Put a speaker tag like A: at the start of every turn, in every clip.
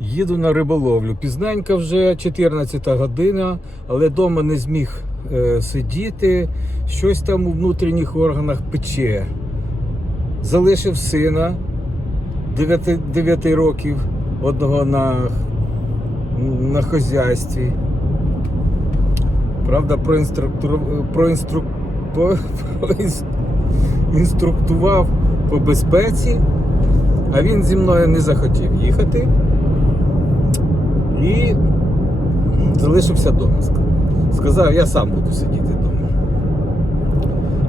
A: Їду на риболовлю. Пізненька вже 14 година, але вдома не зміг е, сидіти. Щось там у внутрішніх органах пече. Залишив сина 9, 9 років, одного на, на хазяйстві. Правда, проінструктор, проінстру, по- проінс- інструктував по безпеці, а він зі мною не захотів їхати і залишився вдома. Сказав, я сам буду сидіти вдома.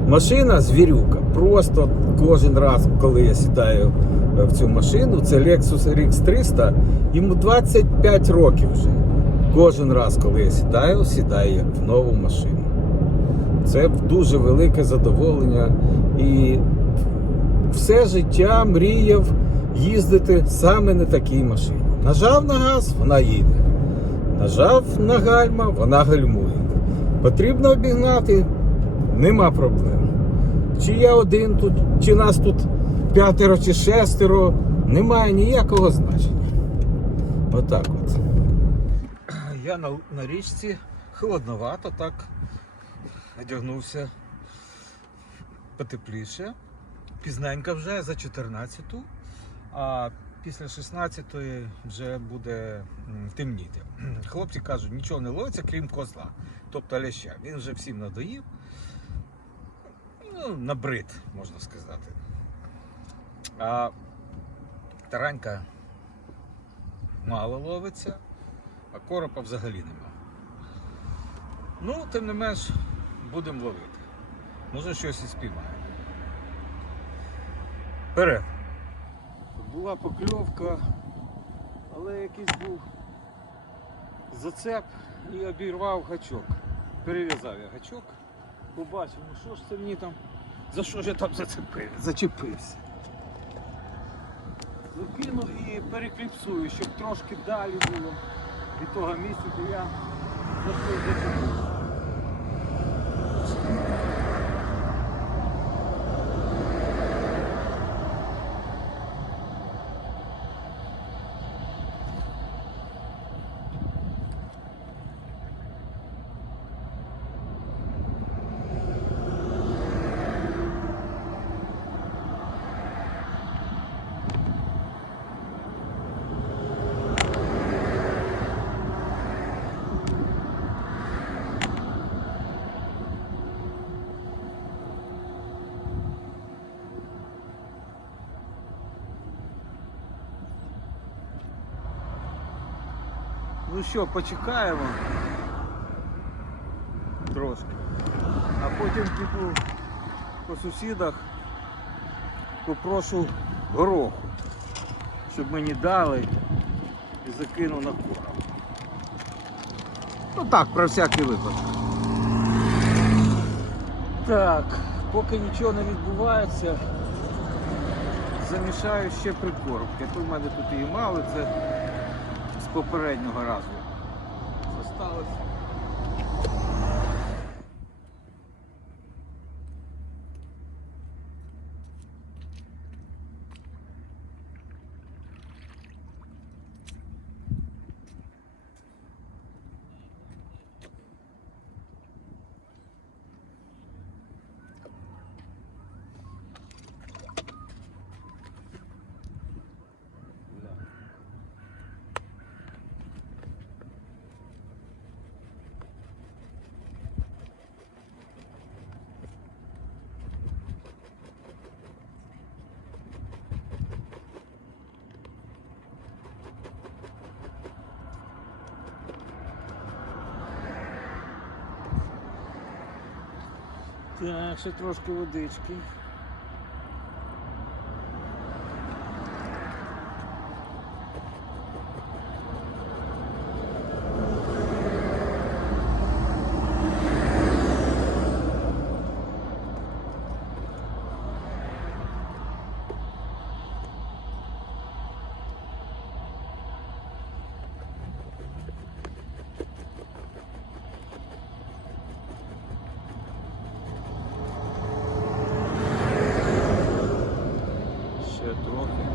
A: Машина звірюка. Просто кожен раз, коли я сідаю е, в цю машину, це Lexus RX 300, йому 25 років вже. Кожен раз, коли я сідаю, сідаю як в нову машину. Це дуже велике задоволення. І все життя мріяв їздити саме на такій машині. Нажав на газ, вона їде. Нажав на гальма, вона гальмує. Потрібно обігнати, нема проблем. Чи я один тут, чи нас тут п'ятеро чи шестеро, немає ніякого значення. Отак от. Я на, на річці холодновато, так одягнувся потепліше. Пізненька вже за 14-ту, а після 16-ї вже буде темніти. Хлопці кажуть, нічого не ловиться, крім козла, тобто ляща. Він вже всім надоїв. Ну, набрид, можна сказати. А таранька мало ловиться, а коропа взагалі нема. Ну, тим не менш, будемо ловити. Може щось і спіймаємо. Вперед. Була покльовка, але якийсь був зацеп і обірвав гачок. Перев'язав я гачок, побачив, ну що ж це мені там, за що ж я там зацепив, зачепився. Закинув і перекліпсую, щоб трошки далі було від того місця, де я за що зачепився. Ну що, почекаємо трошки. А потім піду по сусідах попрошу гороху, щоб мені дали і закину на корм. Ну так, про всякий випадок. Так, поки нічого не відбувається, замішаю ще прикормки. У мене тут її мало, це попереднього разу. Осталось. Так, ще трошки водички. Ще трохи.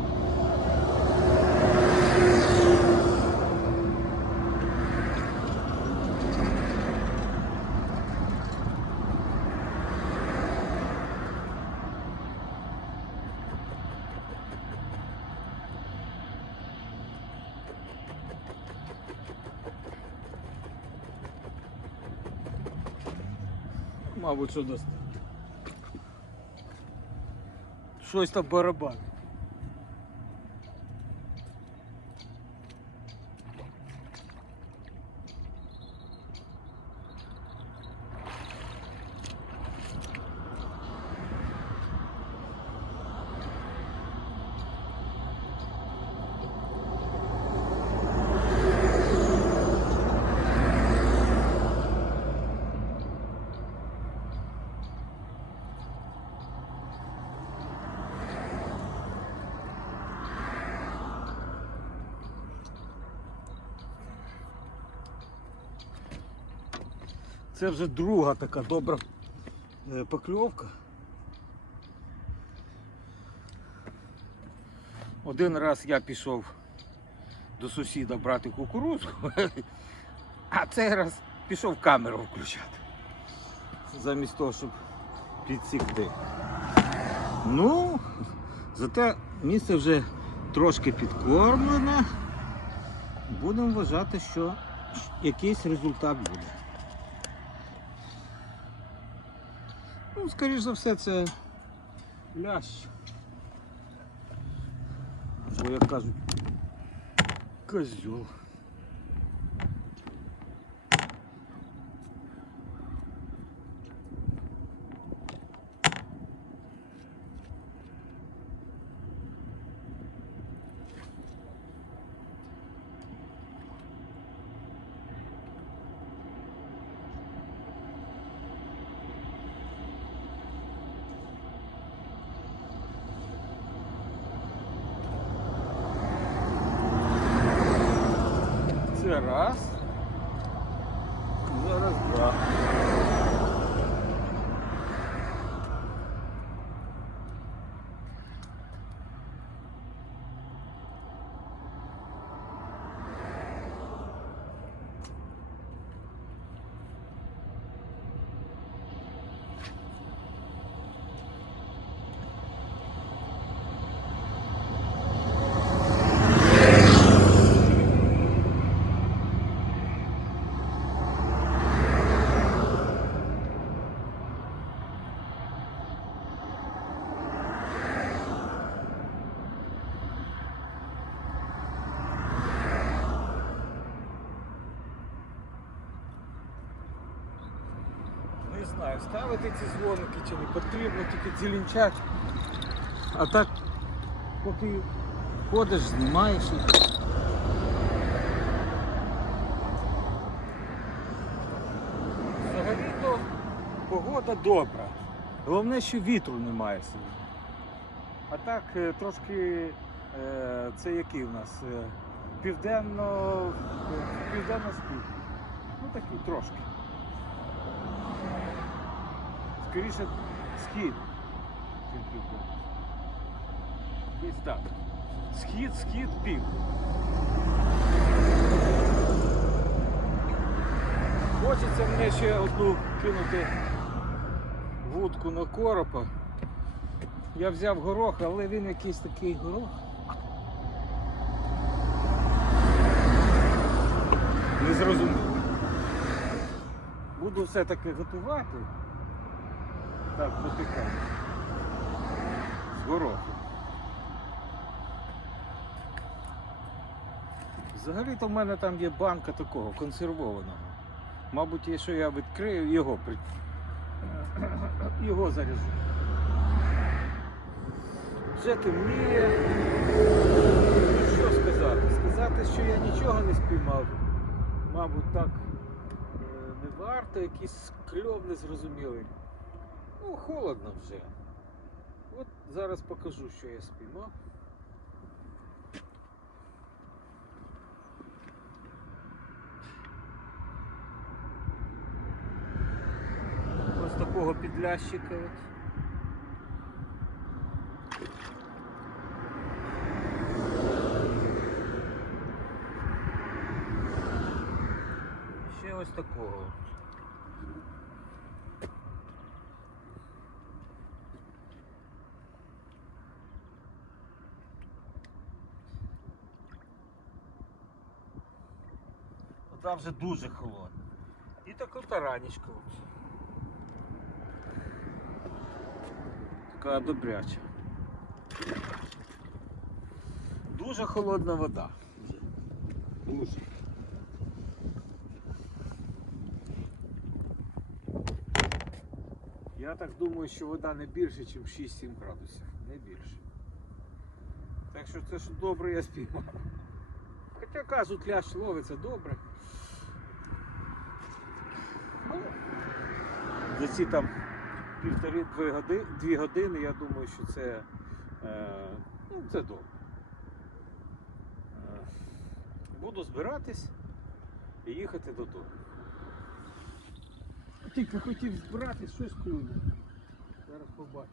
A: Мабуть, що достатньо. Щось там барабан. Це вже друга така добра е, покльовка. Один раз я пішов до сусіда брати кукурудзу, а цей раз пішов камеру включати. Замість того, щоб підсікти. Ну, зате місце вже трошки підкормлене. Будемо вважати, що якийсь результат буде. Ну, скоріш за все, це лящ. Бо як кажуть, козьол. Раз. Зараз два. Не знаю, ставити ці дзвоники чи не потрібно, тільки дзеленчать. А так, поки ходиш, знімаєш їх. Взагалі-то погода добра. Головне, що вітру немає сьогодні. А так е, трошки е, це який у нас? Е, Південно, південно-схід. Ну такий трошки. Скоріше схід. Десь так. Схід, схід, пів. Хочеться мені ще одну кинути вудку на коропа. Я взяв горох, але він якийсь такий горох. Не зрозумів. Буду все-таки готувати. Так, потихай. З гороху. Взагалі-то в мене там є банка такого консервованого. Мабуть, якщо я відкрию, його при... його заряжу. Вже темніє. Що сказати? Сказати, що я нічого не спіймав, мабуть, так е, не варто, якийсь кльов незрозумілий. Ну, холодно вже. От зараз покажу, що я спіймав. Ось такого підлящика. Там вже дуже холодно. І таку таранечку. от. така добряча. Дуже холодна вода. Дуже. Я так думаю, що вода не більше, ніж 6-7 градусів. Не більше. Так що це ж добре я спіймав. Хоча кажуть, лящ ловиться добре. За ці там півтори-дві години, години, я думаю, що це, е, ну, це добре. Е, буду збиратись і їхати додому. Тільки хотів збиратись, щось клюне. Зараз побачу.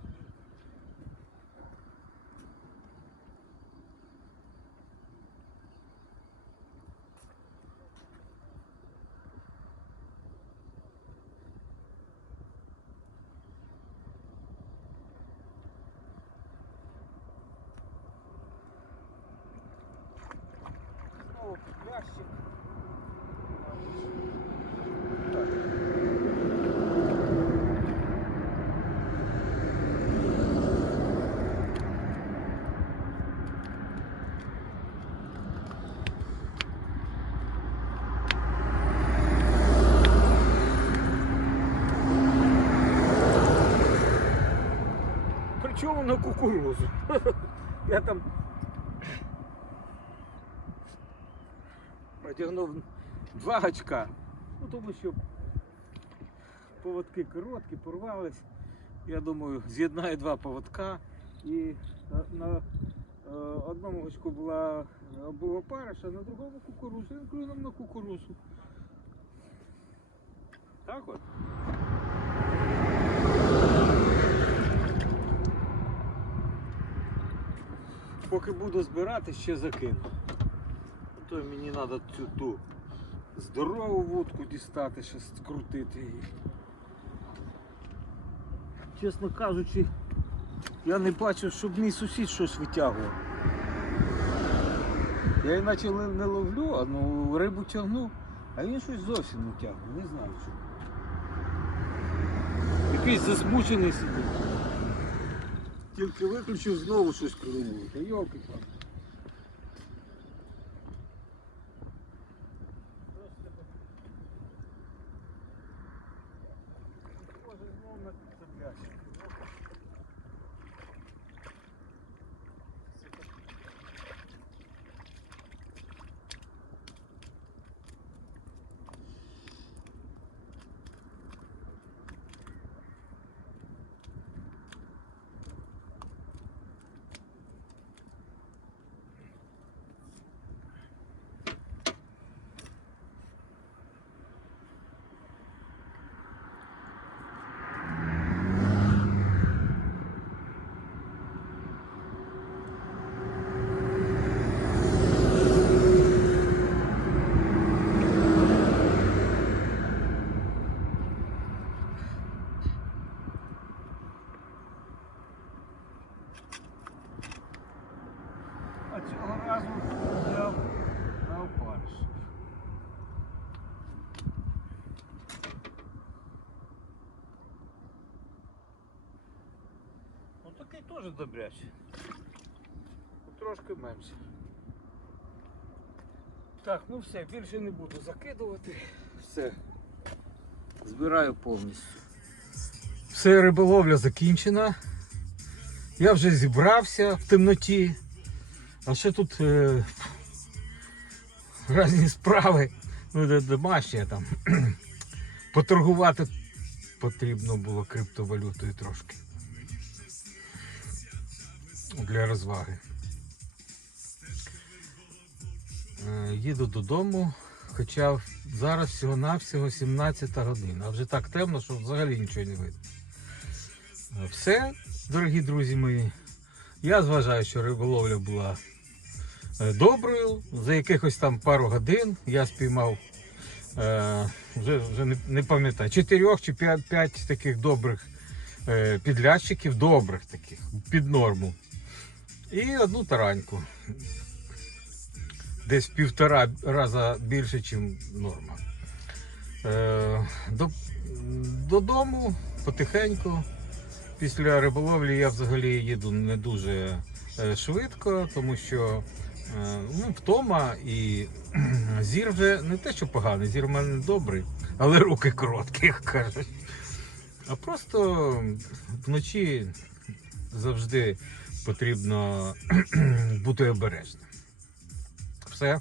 A: Ящик. На кукурузу. Я там протягнув два гачка. Ну тому що поводки короткі, порвались. Я думаю, з'єднаю два поводка і на, на е, одному гачку була був опариш, а на другому кукурузу. Він клюнув на кукурузу. Так от. Поки буду збирати, ще закину. То мені треба цю ту здорову вудку дістати, ще скрутити її. Чесно кажучи, я не бачив, щоб мій сусід щось витягував. Я іначе не ловлю, а ну рибу тягну, а він щось зовсім не тягне, не знаю що. Якийсь засмучений сидить. Тільки виключив, знову щось клюнуло. Та йолки палки Може знову на цепляшки. А цього разу взяв на опариш. Ну такий теж добрячий. Ну, Трошки менше. Так, ну все, більше не буду закидувати. Все. Збираю повністю. Все, риболовля закінчена. Я вже зібрався в темноті. А ще тут е, різні справи. Ну, де домашні там. Поторгувати потрібно було криптовалютою трошки. Для розваги. Е, їду додому, хоча зараз всього-навсього 17 година. А вже так темно, що взагалі нічого не видно. Е, Все, дорогі друзі мої. Я зважаю, що риболовля була е, доброю. За якихось там пару годин я спіймав, вже, вже не, пам'ятаю, чотирьох чи п'ять, п'ять таких добрих е, підлящиків, добрих таких, під норму. І одну тараньку. Десь півтора рази більше, ніж норма. Е, до, додому потихеньку
B: Після риболовлі я взагалі їду не дуже е, швидко, тому що е, ну, втома і зір вже не те, що поганий, зір в мене добрий, але руки короткі, як кажуть. А просто вночі завжди потрібно бути обережним. Все.